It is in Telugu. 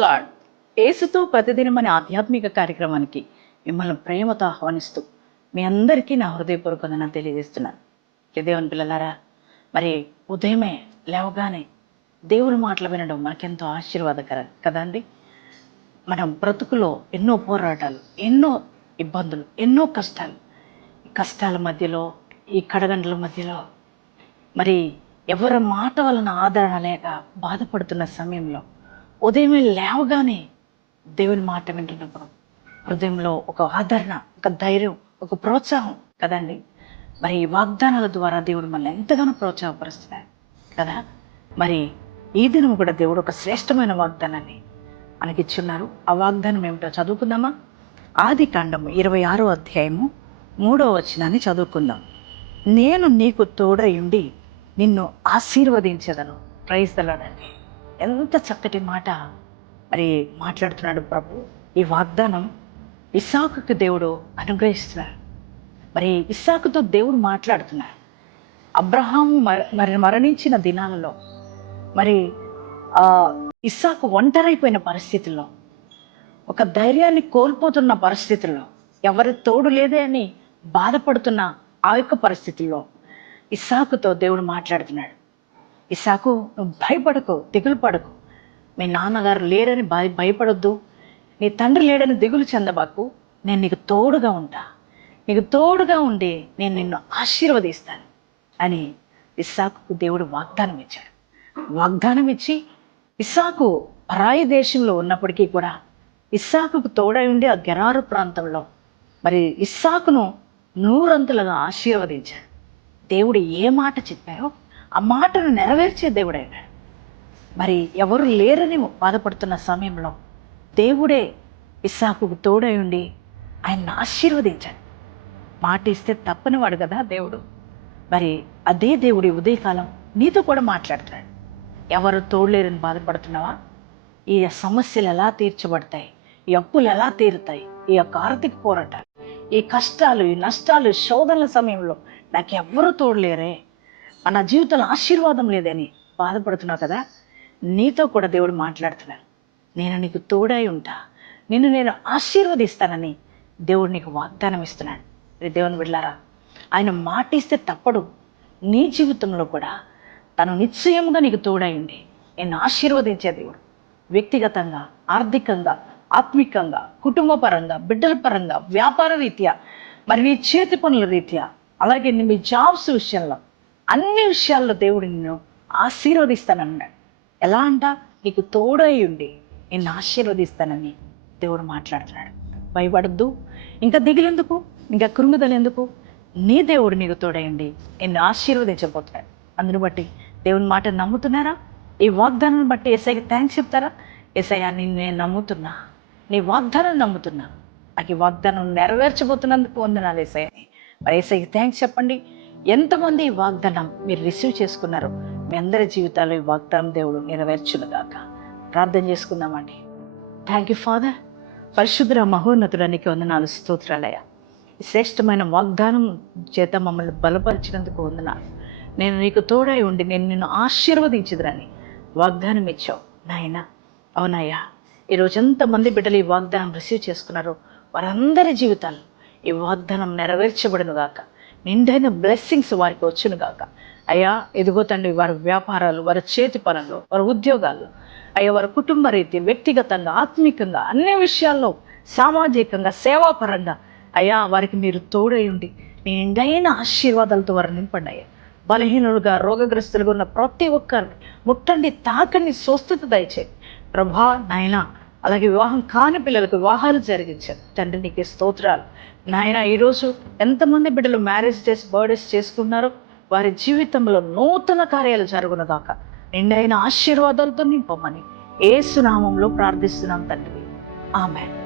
ప్రైస్ లాడ్ ఏసుతో ప్రతిదినం అనే ఆధ్యాత్మిక కార్యక్రమానికి మిమ్మల్ని ప్రేమతో ఆహ్వానిస్తూ మీ అందరికీ నా హృదయపూర్వకంగా తెలియజేస్తున్నాను. ప్రియ దేవుని పిల్లలారా మరి ఉదయమే లేవగానే దేవుని మాటలు వినడం మనకెంతో ఆశీర్వాదకరం కదండి మనం బ్రతుకులో ఎన్నో పోరాటాలు ఎన్నో ఇబ్బందులు ఎన్నో కష్టాలు కష్టాల మధ్యలో ఈ కడగండ్ల మధ్యలో మరి ఎవరి మాట వలన ఆదరణ లేక బాధపడుతున్న సమయంలో ఉదయమే లేవగానే దేవుని మాట వింటున్నప్పుడు హృదయంలో ఒక ఆదరణ ఒక ధైర్యం ఒక ప్రోత్సాహం కదండి. మరి ఈ వాగ్దానాల ద్వారా దేవుడు మనల్ని ఎంతగానో ప్రోత్సాహపరుస్తున్నాడు కదా? మరి ఈ దినం కూడా దేవుడు ఒక శ్రేష్టమైన వాగ్దానాన్ని మనకిచ్చున్నారు ఆ వాగ్దానం ఏమిటో చదువుకుందామా? ఆది కాండము ఇరవై ఆరో అధ్యాయము మూడో వచనాన్ని చదువుకుందాం. నేను నీకు తోడయుండి నిన్ను ఆశీర్వదించదను. ప్రైజ్ దలాడండి ఎంత చక్కటి మాట. మరి మాట్లాడుతున్నాడు ప్రభు. ఈ వాగ్దానం ఇస్సాకుకి దేవుడు అనుగ్రహిస్తున్నాడు మరి ఇస్సాకుతో దేవుడు మాట్లాడుతున్నాడు అబ్రహాం మరి మరణించిన దినాలలో మరి ఇస్సాకు ఒంటరైపోయిన పరిస్థితుల్లో ఒక ధైర్యాన్ని కోల్పోతున్న పరిస్థితుల్లో ఎవరి తోడు లేదే అని బాధపడుతున్న ఆ యొక్క పరిస్థితుల్లో ఇస్సాకుతో దేవుడు మాట్లాడుతున్నాడు. ఇసాకు నువ్వు భయపడకు దిగులు పడకు. మీ నాన్నగారు లేరని భయ భయపడొద్దు. నీ తండ్రి లేడని దిగులు చెందబాకు. నేను నీకు తోడుగా ఉంటా. నీకు తోడుగా ఉండి నేను నిన్ను ఆశీర్వదిస్తాను. అని ఇస్సాకు దేవుడు వాగ్దానం ఇచ్చాడు. వాగ్దానం ఇచ్చి ఇస్సాకు పరాయి దేశంలో ఉన్నప్పటికీ కూడా ఇస్సాకుకు తోడై ఉండి ఆ గెరారు ప్రాంతంలో మరి ఇస్సాకును నూరంతులుగా ఆశీర్వదించాడు. దేవుడు ఏ మాట చెప్పారో ఆ మాటను నెరవేర్చే దేవుడే. మరి ఎవరు లేరని బాధపడుతున్న సమయంలో దేవుడే ఇస్సాకుకు తోడై ఉండి ఆయన్ని ఆశీర్వదించాడు. మాట ఇస్తే తప్పనివాడు కదా దేవుడు. మరి అదే దేవుడి ఉదయకాలం నీతో కూడా మాట్లాడుతున్నాడు ఎవరు తోడలేరని బాధపడుతున్నావా? ఈ సమస్యలు ఎలా తీర్చబడతాయి? ఈ అప్పులు ఎలా తీరుతాయి? ఈ యొక్క ఆర్థిక పోరాటాలు ఈ కష్టాలు ఈ నష్టాలు శోధనల సమయంలో నాకు ఎవ్వరూ తోడలేరే? మన జీవితంలో ఆశీర్వాదం లేదని బాధపడుతున్నావు కదా నీతో కూడా దేవుడు మాట్లాడుతున్నాను నేను నీకు తోడై ఉంటా. నిన్ను నేను ఆశీర్వదిస్తానని దేవుడు నీకు వాగ్దానం ఇస్తున్నాడు. రే దేవుని బిడ్డారా ఆయన మాటిస్తే తప్పడు. నీ జీవితంలో కూడా తను నిశ్చయముగా నీకు తోడై ఉండి నేను ఆశీర్వదించే దేవుడు. వ్యక్తిగతంగా ఆర్థికంగా ఆత్మికంగా కుటుంబ పరంగా బిడ్డల పరంగా వ్యాపార రీత్యా మరి నీ చేతి పనుల రీత్యా అలాగే మీ జాబ్స్ విషయంలో అన్ని విషయాల్లో దేవుడు నిన్ను ఆశీర్వదిస్తానన్నాడు. ఎలా అంట? నీకు తోడై ఉండి నిన్ను ఆశీర్వదిస్తానని దేవుడు మాట్లాడుతున్నాడు. భయపడద్దు. ఇంకా దిగులెందుకు? ఇంకా కృంగుదలెందుకు? నీ దేవుడు నీకు తోడయండి నిన్ను ఆశీర్వదించబోతున్నాడు. అందును బట్టి దేవుని మాట నమ్ముతున్నారా? ఈ వాగ్దానాన్ని బట్టి ఎస్ఐకి థ్యాంక్స్ చెప్తారా? ఎస్ఐ నిన్ను నేను నమ్ముతున్నా. నీ వాగ్దానం నమ్ముతున్నా. నాకు ఈ వాగ్దానం నెరవేర్చబోతున్నందుకు వందనాలు ఎస్ఐ మరి ఎస్ఐకి థ్యాంక్స్ చెప్పండి. ఎంతమంది ఈ వాగ్దానం మీరు రిసీవ్ చేసుకున్నారో మీ అందరి జీవితాలు ఈ వాగ్దానం దేవుడు నెరవేర్చునుగాక. ప్రార్థన చేసుకుందామండి. థ్యాంక్ యూ ఫాదర్ పరిశుద్ధ మహోన్నతుడానికి వందనాలు స్తోత్రాలయ శ్రేష్టమైన వాగ్దానం చేత మమ్మల్ని బలపరిచినందుకు వందనాలు. నేను నీకు తోడై ఉండి నేను నిన్ను ఆశీర్వదించదురని వాగ్దానం ఇచ్చావు. నాయన అవునయ్యా. ఈరోజు ఎంతమంది బిడ్డలు ఈ వాగ్దానం రిసీవ్ చేసుకున్నారో వారందరి జీవితాలు ఈ వాగ్దానం నెరవేర్చబడును గాక నిండైన బ్లెస్సింగ్స్ వారికి వచ్చును గాక. అయ్యా ఎదుగో తండ్రి వారి వ్యాపారాలు వారి చేతి పనులు వారి ఉద్యోగాలు. అయ్యా వారి కుటుంబ రీతి వ్యక్తిగతంగా ఆత్మికంగా అన్ని విషయాల్లో సామాజికంగా సేవాపరంగా. అయ్యా వారికి మీరు తోడై ఉండి నిండైన ఆశీర్వాదాలతో వారు నింపండి అయ్యా. బలహీనులుగా రోగగ్రస్తులుగా ఉన్న ప్రతి ఒక్కరిని ముట్టండి తాకండి స్వస్థత దయచేయండి. ప్రభా నాయన అలాగే వివాహం కాని పిల్లలకు వివాహాలు జరిగించారు తండ్రి నీకు స్తోత్రాలు. నాయన ఈరోజు ఎంతమంది బిడ్డలు మ్యారేజ్ చేసి బర్త్డేస్ చేసుకున్నారో వారి జీవితంలో నూతన కార్యాలు జరుగునగాక. నిండైన ఆశీర్వాదాలతో నింపమని ఏసునామంలో ప్రార్థిస్తున్నాం తండ్రి. ఆమె